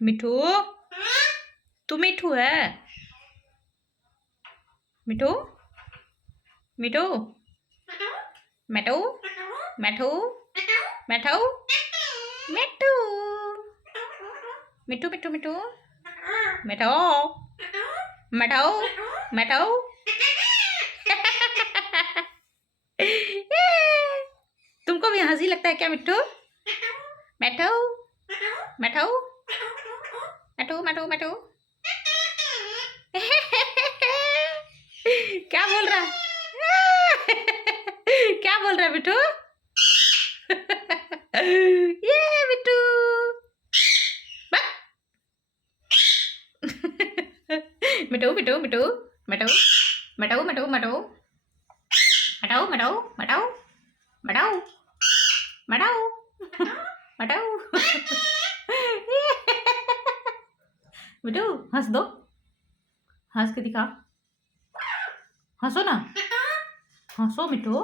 मिठू, तू मिठू है? मिठू, मिठू, मैठू, मैठू, मैठू, मिठू, मिठू, मिठू, मिठू, मैठू, मैठू, मैठू। तुमको भी हंसी लगता है क्या मिठू? मैठू, मैठू, मैठू, मैठू, मैठू। क्या बोल रहा है? क्या बोल रहा है मिठू? ये मिठू, मिठू, मिठू, मिठू, मिठू, मिठू, मिठू, मिठू, मिठू, मिठू, मिठू, मिठू, मिठू, मिठू। मिठू हंस दो, हंस के दिखा, हंसो ना, हंसो मिठू,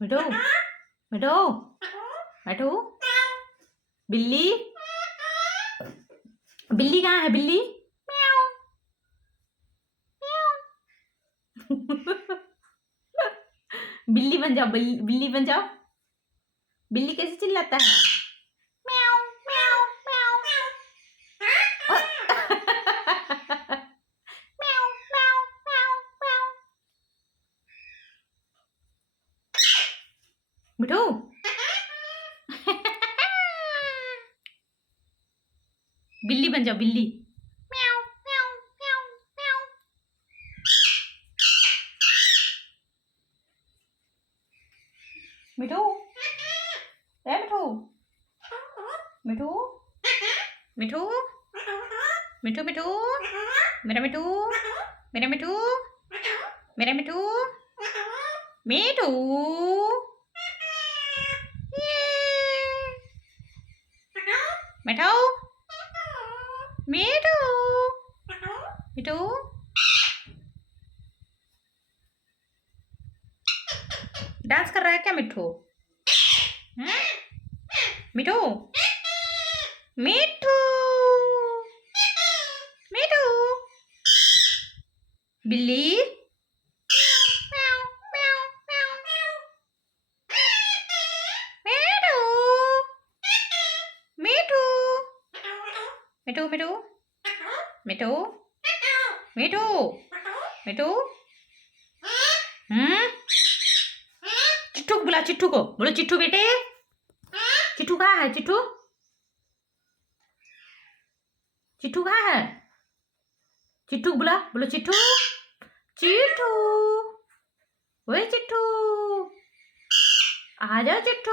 मिठू, मिठू, मिठू। बिल्ली, बिल्ली कहाँ है बिल्ली? म्याऊ, म्याऊ। बिल्ली बन जाओ, बिल्ली बन जाओ। बिल्ली कैसे चिल्लाता है? म्याऊ, म्याऊ, म्याऊ, म्याऊ, म्याऊ, म्याऊ, म्याऊ। मिठू, बिल्ली बन जाओ, बिल्ली। म्याऊ, म्याऊ, म्याऊ, म्याऊ। मिठू, ए मिठू, मिठू, मिठू, मिठू, मिठू, मेरा मिठू, मेरा मिठू, मेरा मिठू, मिठू। मिठू, मिठू, मिठू। डांस कर रहा है क्या मिठू? मिठू, मिठू, मिठू। बिल्ली, म्याऊ, म्याऊ, म्याऊ, म्याऊ। मिठू, मिठू, मिठू, मिठू, मिठू, मिठू, मिठू। चिट्ठू को बुला, चिट्ठू को बोलो, चिट्ठू बेटे। चिट्ठू कहाँ है? चिट्ठू, चिट्ठू कहाँ है? चिट्ठू को बुला, बोलो चिट्ठू, चिट्ठू, ओए चिट्ठू, आ जाओ चिट्ठू।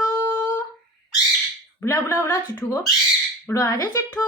बुला बुला बुला चिट्ठू को, बोलो आ जाओ चिट्ठू।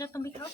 जो तुम भी खाओ।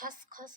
खस खस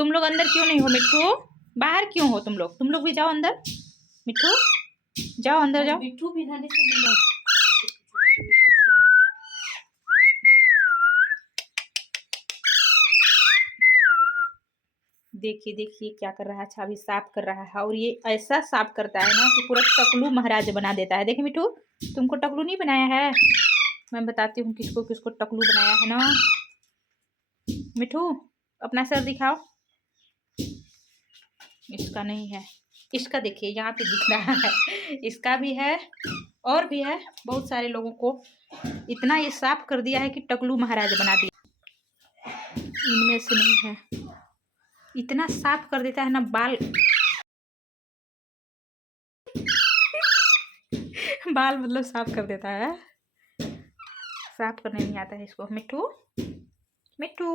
तुम लोग अंदर क्यों नहीं हो मिट्टू? बाहर क्यों हो तुम लोग भी जाओ अंदर। मिट्टू जाओ अंदर जाओ। मिट्टू भी नहाने से मिला। देखिए देखिए क्या कर रहा है। अच्छा अभी साफ कर रहा है और ये ऐसा साफ करता है ना कि पूरा टकलू महाराज बना देता है। देखिए मिट्टू तुमको टकलू नहीं बनाया है। मैं बताती हूँ किसको किसको टकलू बनाया है ना। मिट्टू अपना सर दिखाओ। इसका नहीं है, इसका देखिए यहाँ पे दिख रहा है। इसका भी है और भी है। बहुत सारे लोगों को इतना ये साफ कर दिया है कि टकलू महाराज बना दिया। इनमें से नहीं है। इतना साफ कर देता है ना बाल बाल मतलब साफ कर देता है। साफ करने नहीं आता है इसको। मिट्टू मिट्टू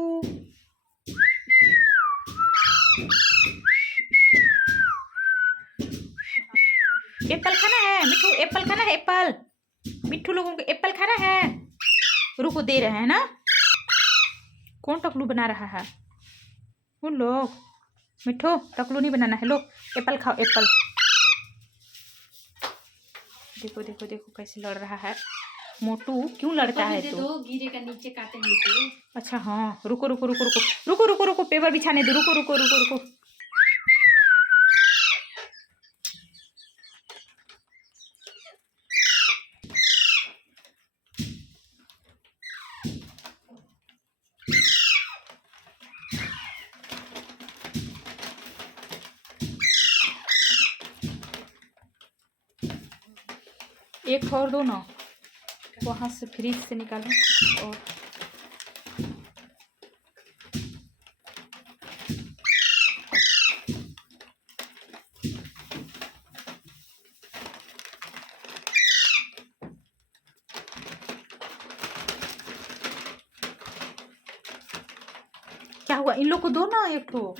एप्पल खाना है मिट्टू? एप्पल खाना है? एप्पल मिट्टू लोगों को एप्पल खाना है। रुको दे रहे हैं ना। कौन टकलू बना रहा है? उन लोग। मिट्टू टकलू नहीं बनाना है। लो एप्पल खाओ एप्पल। देखो देखो देखो कैसे लड़ रहा है। मोटू क्यों लड़ता है तू? दो गिरे का नीचे काटेंगे तो। अच्छा हाँ रुको रुको रुको रुको रुको रुको रुको पेपर बिछाने दो। रुको रुको रुको रुको। एक और दो ना वहाँ से फ्रिज से निकालो। और क्या हुआ? इन लोग को दो ना एक ठो।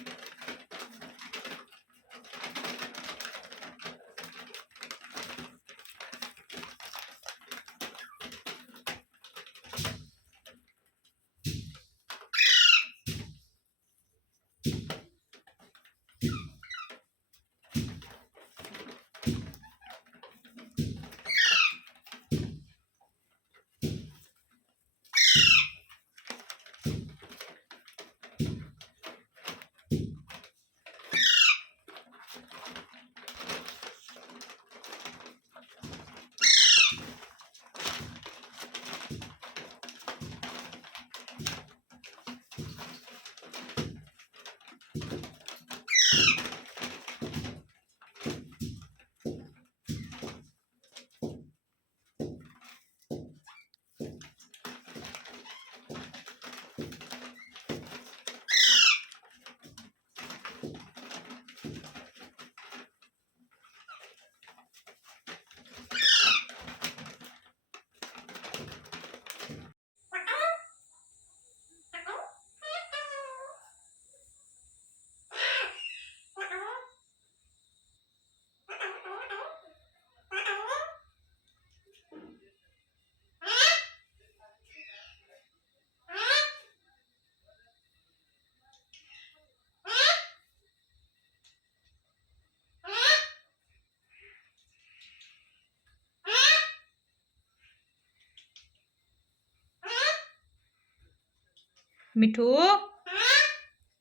मिठू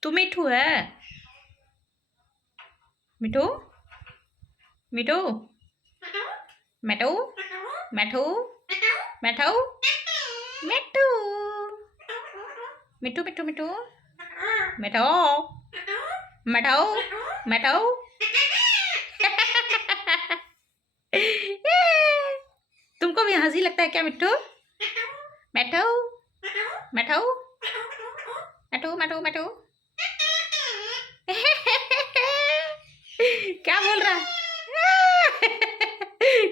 तू मिठू है? मिठू मिठू मैठू मैठू मैठू मिठू मिठू मिठू मिठू मैठू मैठू मैठू तुमको भी हंसी लगता है क्या मिठू? मैठू मैठू मैठू मैठू मैठू क्या बोल रहा है?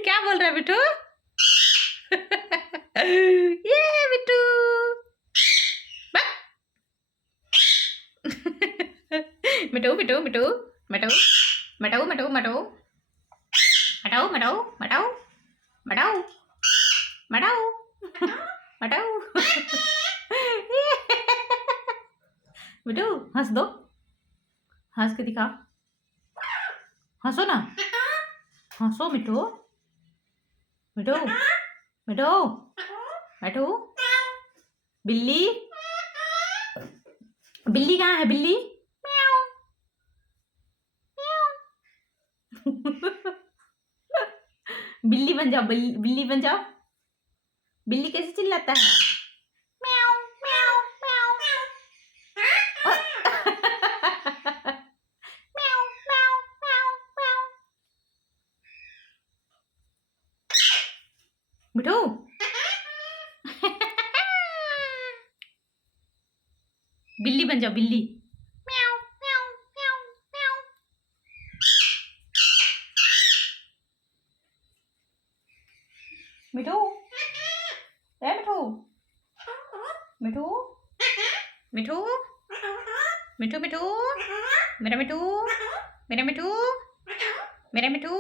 क्या बोल रहा है बिट्टू? ये बिट्टू मिठू मिठू मिठू मिठू मिठू मिठू मिठू मटाऊ मटाऊ मटाऊ मटाऊ मटाऊ मटाऊ मिठू हंस दो। हंस के दिखाओ, हंसो ना, हंसो मिठू, मिठू, मिठू, मिठू। बिल्ली, बिल्ली कहाँ है बिल्ली? म्याऊ, म्याऊ। बिल्ली बन जाओ, बिल्ली बन जाओ। बिल्ली कैसे चिल्लाता है? म्याऊ, म्याऊ, म्याऊ। म्याऊ, म्याऊ, म्याऊ, म्याऊ। मिठू। बिल्ली बन जाओ, बिल्ली। म्याऊ, म्याऊ, म्याऊ, म्याऊ। मिठू, ए मिठू, मिठू, मिठू, मिठू, मिठू, मेरा मिठू, मेरा मिठू, मेरा मिठू,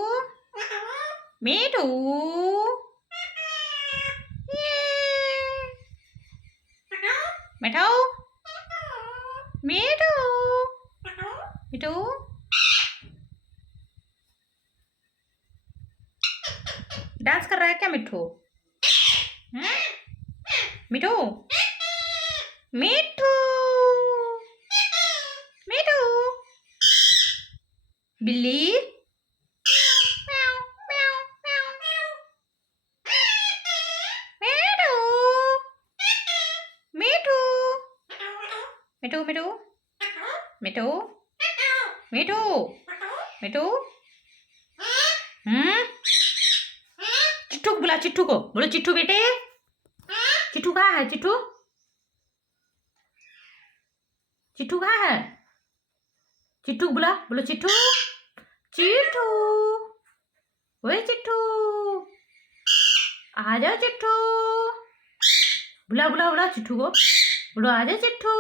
मिठू। मिठू, मिठू, मिठू। डांस कर रहा है क्या मिठू? मिठू, मिठू, मिठू। बिल्ली, म्याऊ, म्याऊ, म्याऊ, म्याऊ। मिठू, मिठू, मिठू, मिठू, मिठू, मिठू, मिठू। चिट्ठू को बुला, चिट्ठू को बोलो, चिट्ठू बेटे। चिट्ठू कहाँ है? चिट्ठू, चिट्ठू कहाँ है? चिट्ठू को बुला, बोलो चिट्ठू, चिट्ठू, ओए चिट्ठू, आ जाओ चिट्ठू। बुला बुला बुला चिट्ठू को, बोलो आ जाओ चिट्ठू।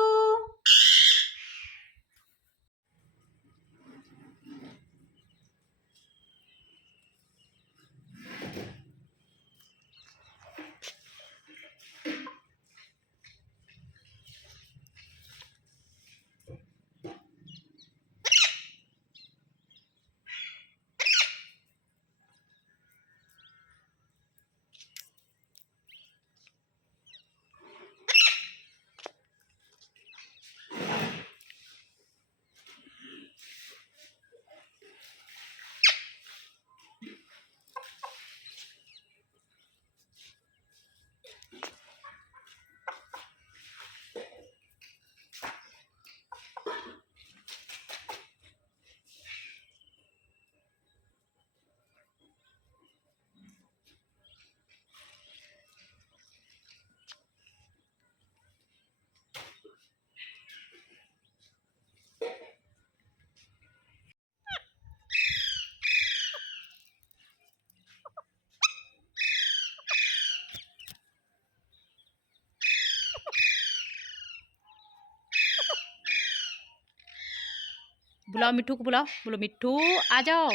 बुलाओ मिट्ठू को, बुलाओ, बोलो मिट्ठू आ जाओ,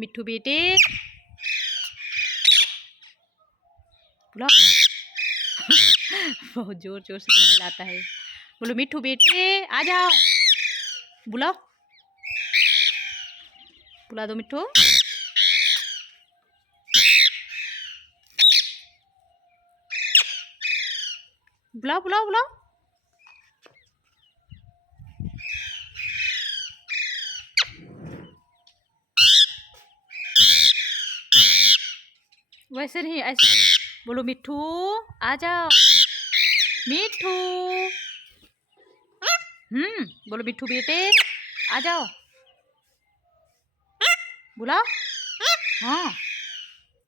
मिट्ठू बेटे बुलाओ। बहुत जोर जोर से चिल्लाता है। बोलो मिट्ठू बेटे आ जाओ, बुलाओ, बुला दो मिट्ठू। बुलाओ बुलाओ बुलाओ। वैसे नहीं, ऐसे बोलो मिट्ठू आ जाओ, मिट्ठू। बोलो मिट्ठू बेटे आ जाओ, बुलाओ। हाँ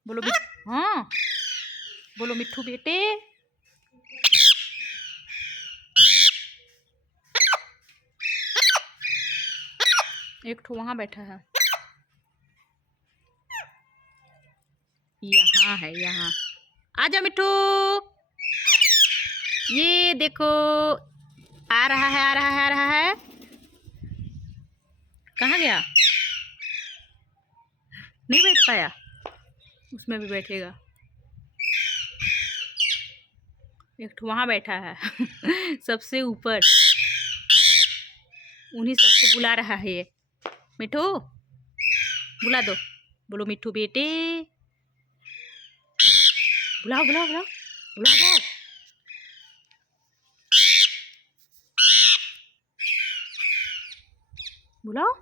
बोलो, हाँ बोलो मिट्ठू बेटे। एक ठो वहां बैठा है, यहाँ है, यहाँ आ जाओ मिट्ठू। ये देखो आ रहा है, आ रहा है, आ रहा है। कहाँ गया? नहीं बैठ पाया, उसमें भी बैठेगा। एक ठो वहां बैठा है सबसे ऊपर, उन्हीं सबको बुला रहा है ये। मिठू बुला दो, बोलो मिठू बेटे, बुलाओ बुलाओ बुलाओ बुलाओ जाओ। बुलाओ।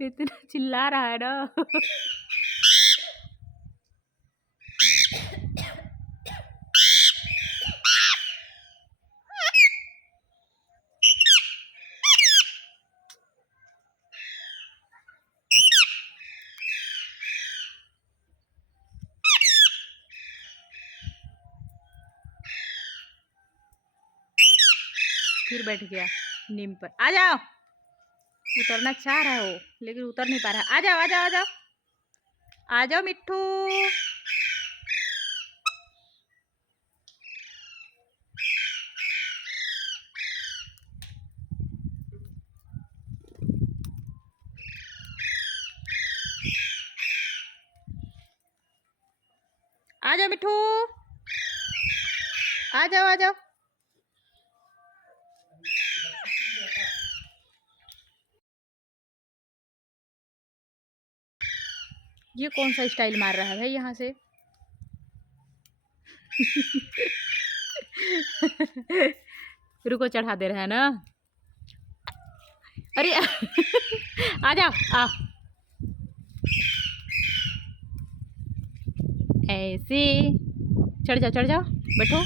इतना चिल्ला रहा है ना। फिर बैठ गया नीम पर। आ जाओ, उतरना चाह रहा है वो लेकिन उतर नहीं पा रहा। आ जाओ आ जाओ आ जाओ आ जाओ मिट्ठू। आ जाओ मिट्ठू, आ जाओ आ जाओ। ये कौन सा स्टाइल मार रहा है भाई यहाँ से। रुको, चढ़ा दे रहा है ना। अरे आ जाओ आ, ऐसे चढ़ जाओ बैठो।